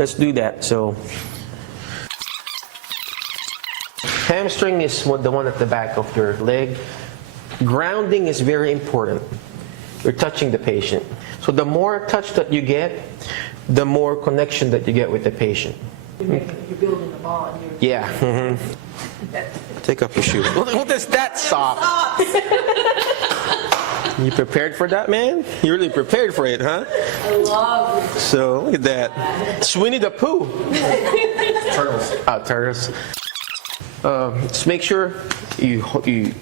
let's do that. So hamstring is the one at the back of your leg. Grounding is very important. You're touching the patient. So the more touch that you get, the more connection that you get with the patient. You're building a bond. Yeah. Take off your shoes. What is that sock? You prepared for that, man? You really prepared for it, huh? I love it. So look at that. Sweeney the Pooh. Turtles. Turtles. Just make sure you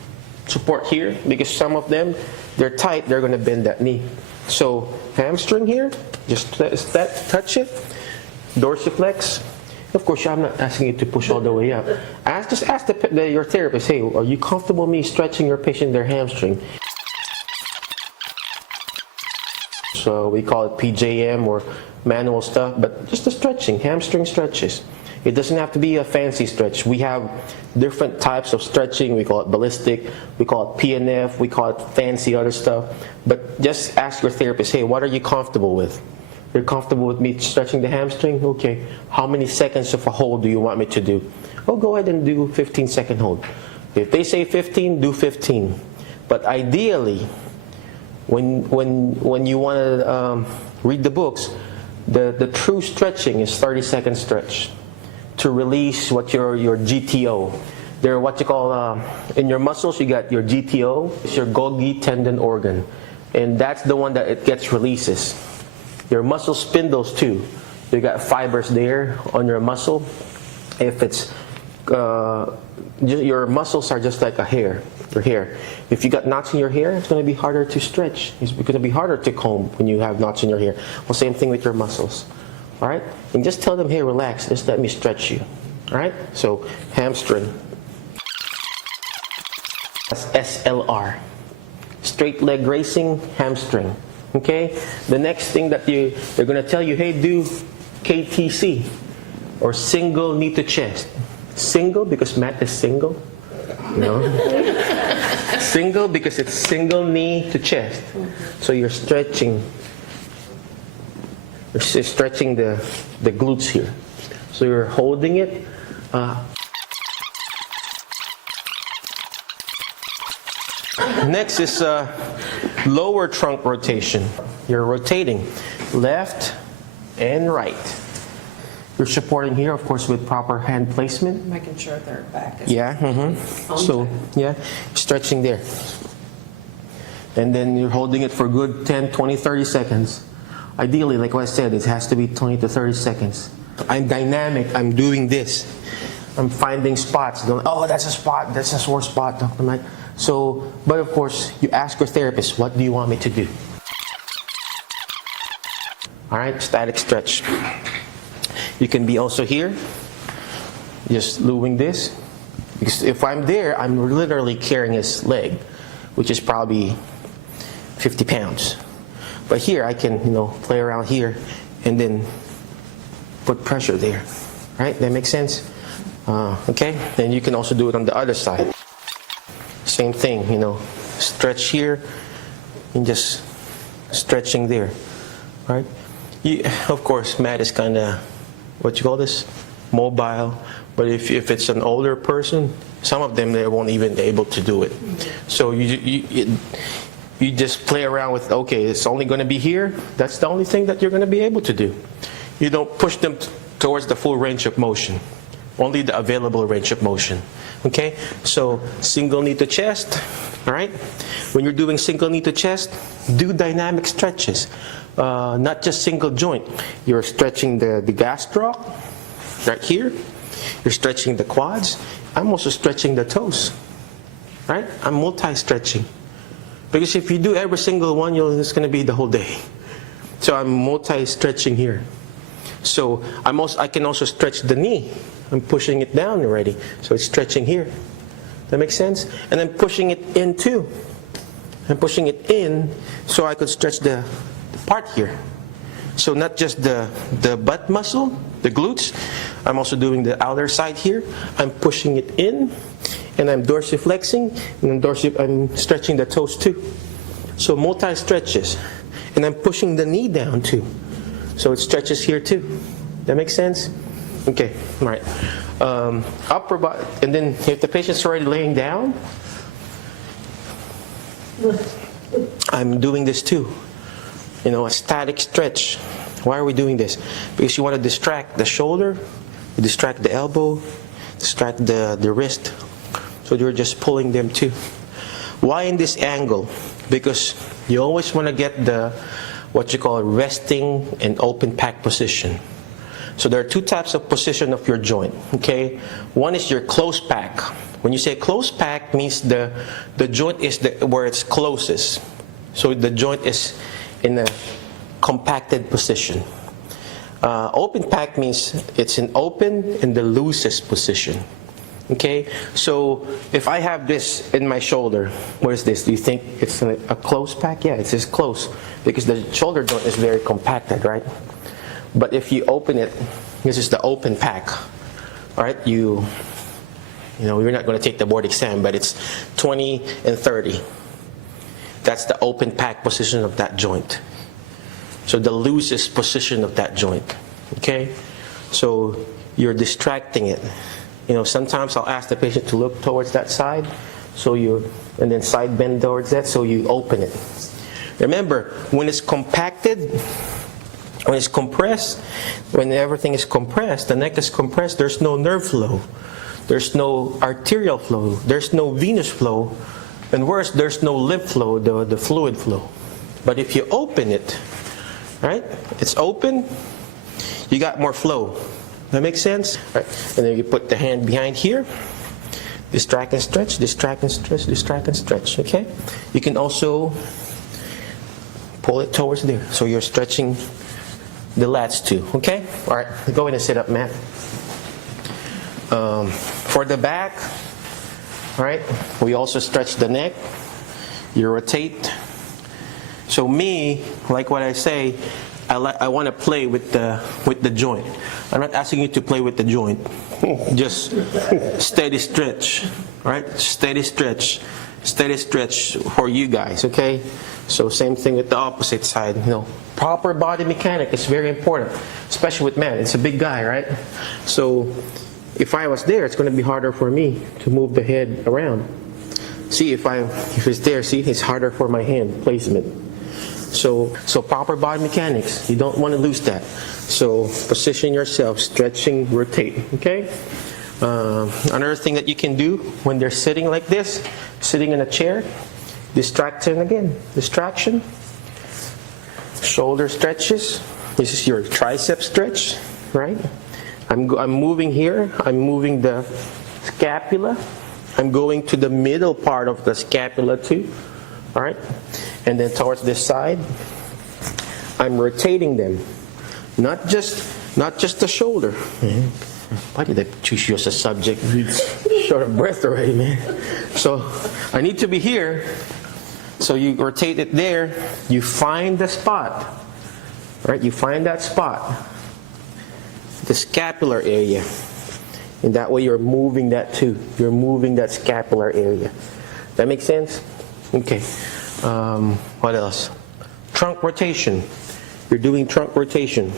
support here, because some of them, they're tight, they're going to bend that knee. So hamstring here, just touch it. Dorsiflex. Of course, I'm not asking you to push all the way up. Just ask your therapist, hey, are you comfortable me stretching your patient their hamstring? So we call it PJM or manual stuff, but just the stretching, hamstring stretches. It doesn't have to be a fancy stretch. We have different types of stretching. We call it ballistic, we call it PNF, we call it fancy other stuff. But just ask your therapist, hey, what are you comfortable with? You're comfortable with me stretching the hamstring? Okay. How many seconds of a hold do you want me to do? Oh, go ahead and do 15-second hold. If they say 15, do 15. But ideally, when you want to read the books, the true stretching is 30-second stretch to release what your GTO. They're what you call, in your muscles, you got your GTO, it's your Golgi tendon organ. And that's the one that it gets releases. Your muscle spindles too. You got fibers there on your muscle. If it's, your muscles are just like a hair, your hair. If you got knots in your hair, it's going to be harder to stretch. It's going to be harder to comb when you have knots in your hair. Well, same thing with your muscles. All right? And just tell them, hey, relax, just let me stretch you. All right? So, hamstring. That's SLR. Straight leg racing, hamstring. Okay? The next thing that they're going to tell you, hey, do KTC, or single knee to chest. Single because Matt is single. You know? Single because it's single knee to chest. So you're stretching. You're stretching the glutes here. So you're holding it. Next is lower trunk rotation. You're rotating left and right. You're supporting here, of course, with proper hand placement. Making sure their back is. Yeah. So, yeah, stretching there. And then you're holding it for good 10, 20, 30 seconds. Ideally, like what I said, it has to be 20 to 30 seconds. I'm dynamic. I'm doing this. I'm finding spots. Oh, that's a spot. That's a sore spot, Dr. Mike. So, but of course, you ask your therapist, what do you want me to do? All right, static stretch. You can be also here, just doing this. Because if I'm there, I'm literally carrying his leg, which is probably 50 pounds. But here, I can, play around here and then put pressure there. Right? That makes sense? Okay? And you can also do it on the other side. Same thing, stretch here and just stretching there. Right? Of course, Matt is kind of, what you call this? Mobile. But if it's an older person, some of them, they won't even be able to do it. So you just play around with, okay, it's only going to be here. That's the only thing that you're going to be able to do. You don't push them towards the full range of motion. Only the available range of motion. Okay? So single knee to chest. All right? When you're doing single knee to chest, do dynamic stretches. Not just single joint. You're stretching the gastroc right here. You're stretching the quads. I'm also stretching the toes. Right? I'm multi-stretching. Because if you do every single one, it's going to be the whole day. So I'm multi-stretching here. So I can also stretch the knee. I'm pushing it down already. So it's stretching here. That makes sense? And I'm pushing it in too. I'm pushing it in so I could stretch the part here. So not just the butt muscle, the glutes. I'm also doing the outer side here. I'm pushing it in. And I'm dorsiflexing, and I'm stretching the toes too. So multi-stretches. And I'm pushing the knee down too. So it stretches here too. That makes sense? Okay, all right. Upper body, and then if the patient's already laying down, I'm doing this too. You know, a static stretch. Why are we doing this? Because you want to distract the shoulder, you distract the elbow, distract the wrist. So you're just pulling them too. Why in this angle? Because you always want to get the what you call resting and open pack position. So there are two types of position of your joint. Okay, one is your close pack. When you say close pack, means the joint is where it's closest. So the joint is in a compacted position. Open pack means it's an open in the loosest position. Okay, so if I have this in my shoulder, what is this? Do you think it's a close pack? Yeah, it's just close because the shoulder joint is very compacted, right? But if you open it, this is the open pack. All right, you know, you're not going to take the board exam, but it's 20 and 30. That's the open pack position of that joint. So the loosest position of that joint. Okay, so you're distracting it. You know, sometimes I'll ask the patient to look towards that side, and then side bend towards that, so you open it. Remember, when it's compacted, when it's compressed, when everything is compressed, the neck is compressed, there's no nerve flow, there's no arterial flow, there's no venous flow, and worse, there's no lymph flow, the fluid flow. But if you open it, right, it's open, you got more flow. That makes sense? Right. And then you put the hand behind here. Distract and stretch, distract and stretch, distract and stretch. Okay? You can also pull it towards there. So you're stretching the lats too. Okay? Alright, go ahead and sit up, Matt. For the back, alright, we also stretch the neck. You rotate. So me, like what I say, I want to play with the joint. I'm not asking you to play with the joint. Just steady stretch, right? Steady stretch for you guys, okay? So same thing with the opposite side. You know, proper body mechanic is very important, especially with man. It's a big guy, right? So if I was there, it's going to be harder for me to move the head around. See, if it's there, see, it's harder for my hand placement. So proper body mechanics, you don't want to lose that. So position yourself, stretching, rotate, okay? Another thing that you can do when they're sitting like this, sitting in a chair, distraction again, distraction, shoulder stretches. This is your tricep stretch, right? I'm moving here, I'm moving the scapula, I'm going to the middle part of the scapula too, all right? And then towards this side, I'm rotating them. Not just the shoulder. Man, why did I choose you as a subject? Short of breath already, man. So I need to be here. So you rotate it there. You find the spot. Right? You find that spot. The scapular area. And that way you're moving that too. You're moving that scapular area. That makes sense? Okay. What else? Trunk rotation. You're doing trunk rotation.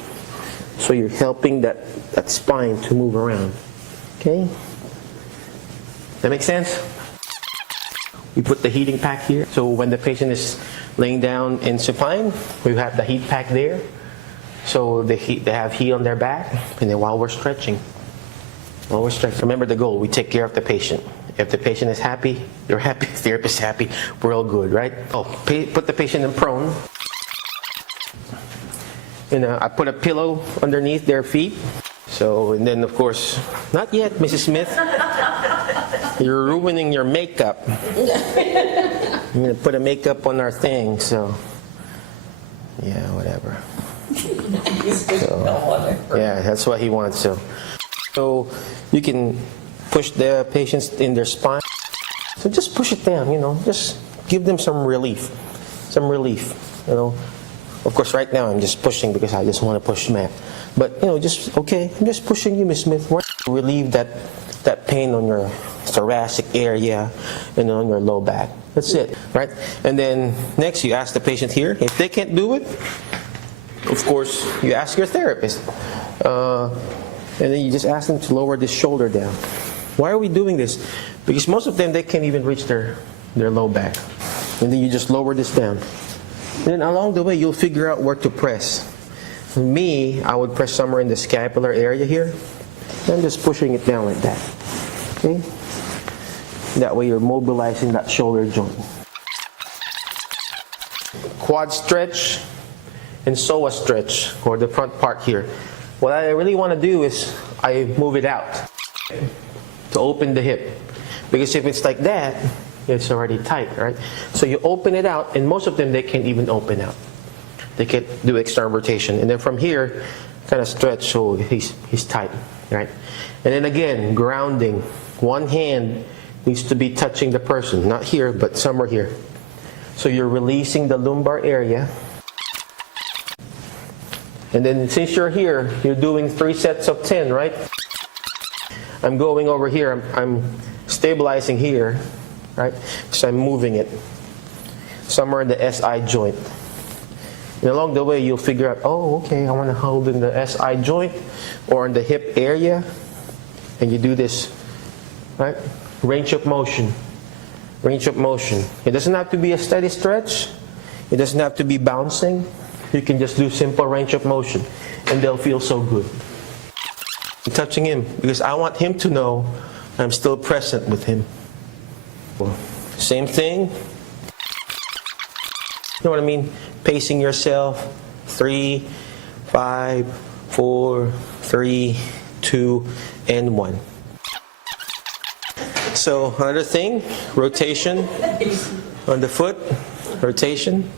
So you're helping that spine to move around. Okay? That makes sense? We put the heating pack here. So when the patient is laying down in supine, we have the heat pack there. So they have heat on their back, and then while we're stretching, remember the goal, we take care of the patient. If the patient is happy, they're happy, the therapist is happy, we're all good, right? Oh, put the patient in prone. And I put a pillow underneath their feet. So, and then of course, not yet, Mrs. Smith. You're ruining your makeup. I'm going to put a makeup on our thing, so yeah, whatever. So, yeah, that's what he wants. So you can push the patients in their spine. So just push it down, just give them some relief. You know. Of course, right now I'm just pushing because I just want to push Matt. But just okay. I'm just pushing you, Miss Smith. Relieve that pain on your thoracic area and on your low back. That's it, right? And then next, you ask the patient here. If they can't do it, of course, you ask your therapist. And then you just ask them to lower this shoulder down. Why are we doing this? Because most of them, they can't even reach their low back. And then you just lower this down. And then along the way, you'll figure out where to press. For me, I would press somewhere in the scapular area here. And just pushing it down like that. Okay? That way you're mobilizing that shoulder joint. Quad stretch and psoas stretch, or the front part here. What I really want to do is I move it out to open the hip. Because if it's like that, it's already tight, right? So you open it out, and most of them, they can't even open out. They can't do external rotation. And then from here, kind of stretch, so he's tight, right? And then again, grounding. One hand needs to be touching the person. Not here, but somewhere here. So you're releasing the lumbar area. And then since you're here, you're doing 3 sets of 10, right? I'm going over here. I'm stabilizing here, right? So I'm moving it somewhere in the SI joint. And along the way, you'll figure out, oh, okay, I want to hold in the SI joint or in the hip area. And you do this, right? Range of motion. Range of motion. It doesn't have to be a steady stretch. It doesn't have to be bouncing. You can just do simple range of motion, and they'll feel so good. I'm touching him because I want him to know I'm still present with him. Same thing. You know what I mean? Pacing yourself. 3, 5, 4, 3, 2, and 1. So another thing, rotation on the foot, rotation,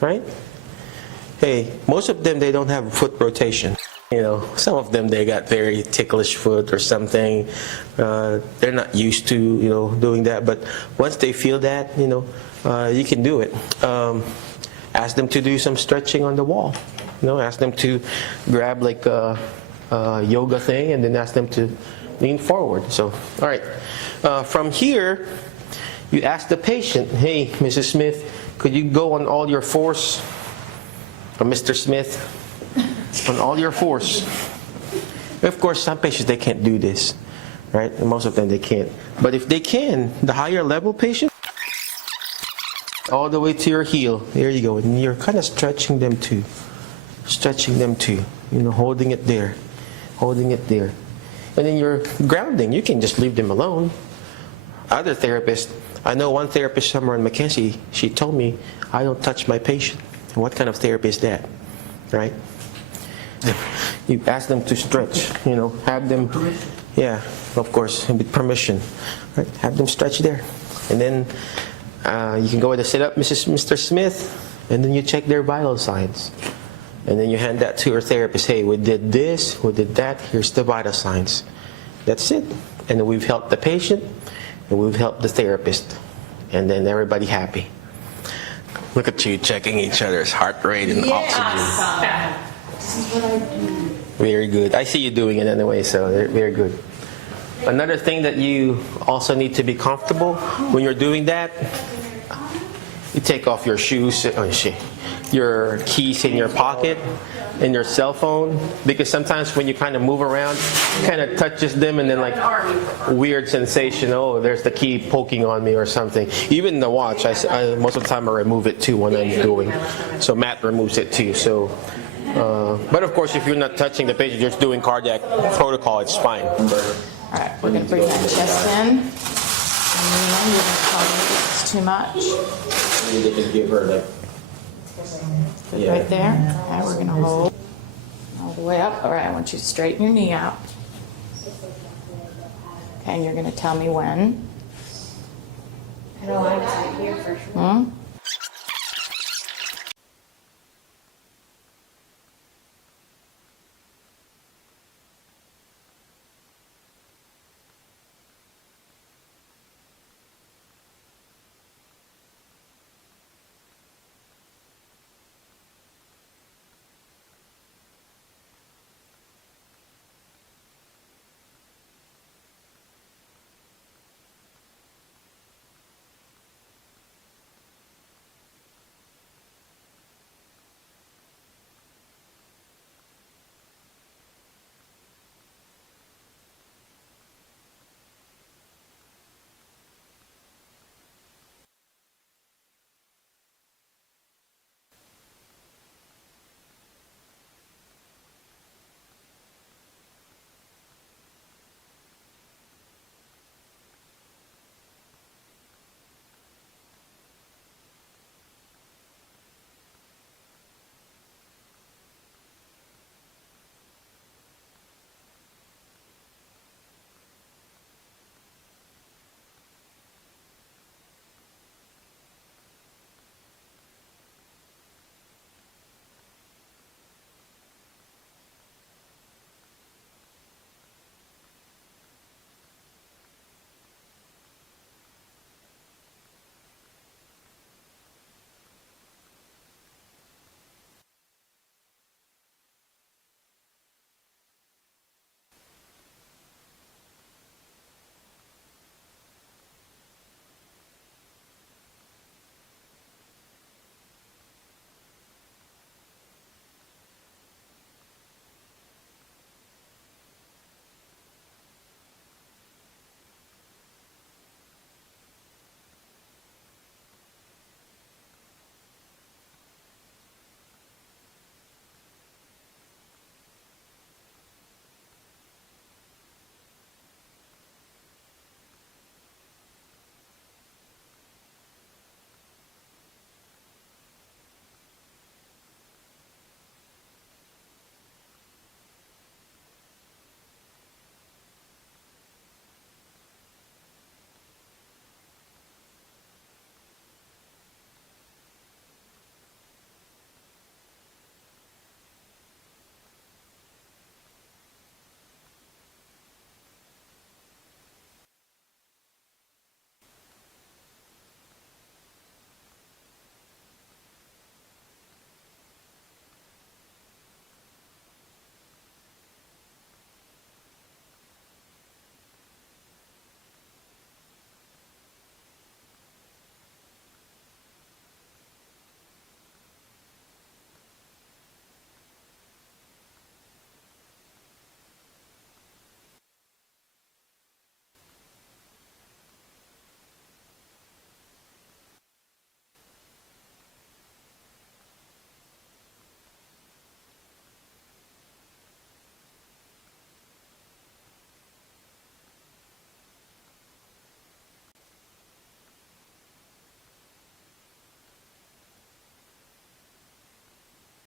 right? Hey, most of them, they don't have foot rotation. You know, some of them, they got very ticklish foot or something. They're not used to, you know, doing that. But once they feel that, you know, you can do it. Ask them to do some stretching on the wall. You know, ask them to grab like a yoga thing and then ask them to lean forward. So, all right. From here, you ask the patient, hey, Mrs. Smith, could you go on all your fours? Or Mr. Smith, on all your fours. Of course, some patients, they can't do this, right? And most of them, they can't. But if they can, the higher level patient, all the way to your heel. There you go. And you're kind of stretching them too. Stretching them too. You know, holding it there. Holding it there. And then you're grounding. You can just leave them alone. Other therapists, I know one therapist somewhere in Mackenzie, she told me, I don't touch my patient. What kind of therapy is that, right? You ask them to stretch, you know, have them, yeah, of course, with permission, right? Have them stretch there. And then you can go with a sit-up, Mr. Smith, and then you check their vital signs. And then you hand that to your therapist. Hey, we did this, we did that, here's the vital signs. That's it. And then we've helped the patient, and we've helped the therapist. And then everybody happy. Look at you checking each other's heart rate and oxygen. This is what I do. Very good. I see you doing it anyway, so very good. Another thing that you also need to be comfortable when you're doing that, you take off your shoes, your keys in your pocket, and your cell phone, because sometimes when you kind of move around, it kind of touches them and then like weird sensation, oh, there's the key poking on me or something. Even the watch, I most of the time I remove it too when I'm doing. So Matt removes it too. So, but of course, if you're not touching the patient, you're just doing cardiac protocol, it's fine. All right, we're going to bring that chest in. And then you're going to tell me if it's too much. You just give her like. Good, right there. Okay, we're going to hold all the way up. All right, I want you to straighten your knee out. Okay, and you're going to tell me when. I don't like to here for sure. Hmm?